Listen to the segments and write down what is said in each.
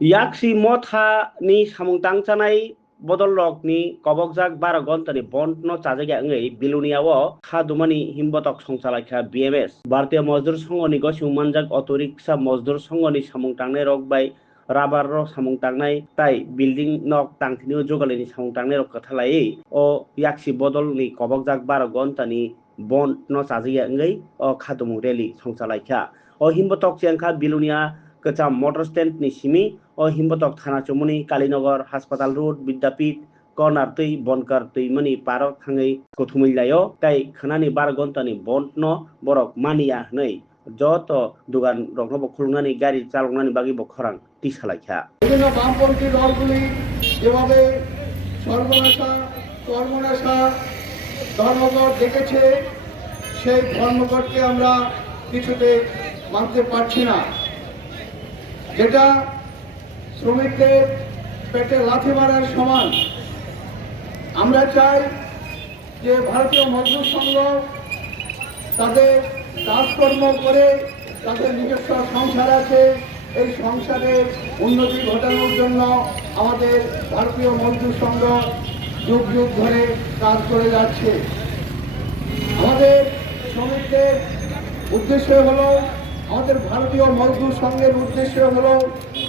Yaksi motha ni samung tangchanai bodolrok ni kobokjak 12 ঘন্টানি bond no chajagya ngai biluniao khadumani himbotok songchalaikha BMS Bharatiya Mazdur Sangho ni gosung manjak auto ricksha Mazdur Sangho ni samung tangnai rok bai rabar ro samung tangnai tai building nok tangthini jogalai ni samung tangnai rok kathalai o yaksi bodol ni kobokjak 12 ঘন্টানি bond no chajagya ngai o khadumung rally songchalaikha o himbotok chengkha bilunia kacham motor stand ni simi o himbotok thana chumuni Kalinagar Hospital Road Vidyapit corner tui bonkar tui mani parok thangai kothumui layo tai khanani 12 ঘন্টানি bond no borok mania hnei joto dugan rokno bo khulungnani gari chaloknani bagi bo khorang tisalaikha বিভিন্ন বামপন্থী দলগুলি যেভাবে সর্বনাশা কর্মনাশা ধর্মঘট ডেকেছে সেই ধর্মঘটকে আমরা কিছুতে মানতে পারছি না। যেটা শ্রমিকদের পেটে লাথি মারার সমান। আমরা চাই যে ভারতীয় মজদুর সংঘ তাদের কাজকর্ম করে তাদের নিজস্ব সংসার আছে, এই সংসারের উন্নতি ঘটানোর জন্য আমাদের ভারতীয় মজদুর সংঘ যুগ যুগ ধরে কাজ করে যাচ্ছে। আমাদের শ্রমিকদের উদ্দেশ্য হলো, আমাদের ভারতীয় মজদুর সংঘের উদ্দেশ্য হলো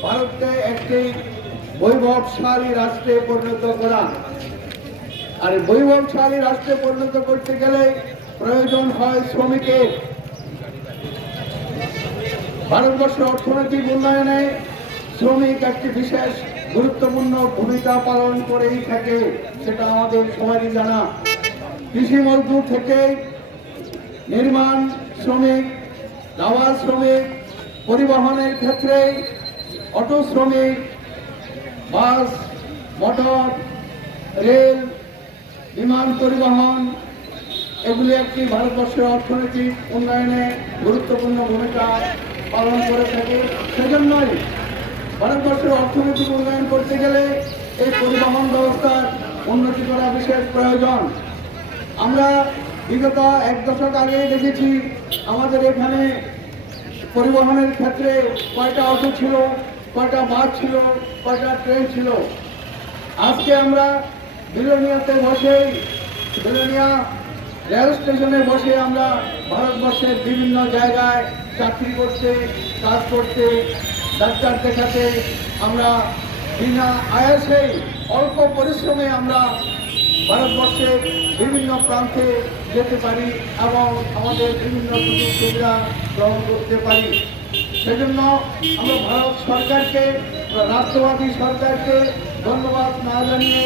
ভারতকে একটি বৈভবশালী রাষ্ট্রে পরিণত করা। আর বৈভবশালী রাষ্ট্রে পরিণত করতে গেলে প্রয়োজন হয় শ্রমিকের। ভারতবর্ষের অর্থনৈতিক উন্নয়নে শ্রমিক একটি বিশেষ গুরুত্বপূর্ণ ভূমিকা পালন করেই থাকে, সেটা আমাদের সবারই জানা। কৃষি মজদুর থেকে নির্মাণ শ্রমিক, দাওয়া শ্রমিক, পরিবহনের ক্ষেত্রে অটো শ্রমিক, বাস, মোটর, রেল, বিমান পরিবহন, এগুলি একটি ভারতবর্ষের অর্থনৈতিক উন্নয়নে গুরুত্বপূর্ণ ভূমিকা পালন করে থাকে। সেজন্যই ভারতবর্ষের অর্থনৈতিক উন্নয়ন করতে গেলে এই পরিবহন ব্যবস্থার উন্নতি করা বিশেষ প্রয়োজন। আমরা বিগত 1 দশক আগে দেখেছি আমাদের এখানে পরিবহনের ক্ষেত্রে কয়টা অটো ছিল, কয়টা বাস ছিল, কয়টা ট্রেন ছিল। আজকে আমরা বিলোনিয়াতে বসে, বিলোনিয়া রেল স্টেশনে বসে আমরা ভারতবর্ষের বিভিন্ন জায়গায় চাকরি করতে, কাজ করতে, ডাক্তার দেখাতে আমরা বিনা আয়াসেই অল্প পরিশ্রমে আমরা ভারতবর্ষের বিভিন্ন প্রান্তে যেতে পারি এবং আমাদের বিভিন্ন সুযোগ সুবিধা গ্রহণ করতে পারি। সেজন্য আমরা ভারত সরকারকে, রাষ্ট্রবাদী সরকারকে ধন্যবাদ না জানিয়ে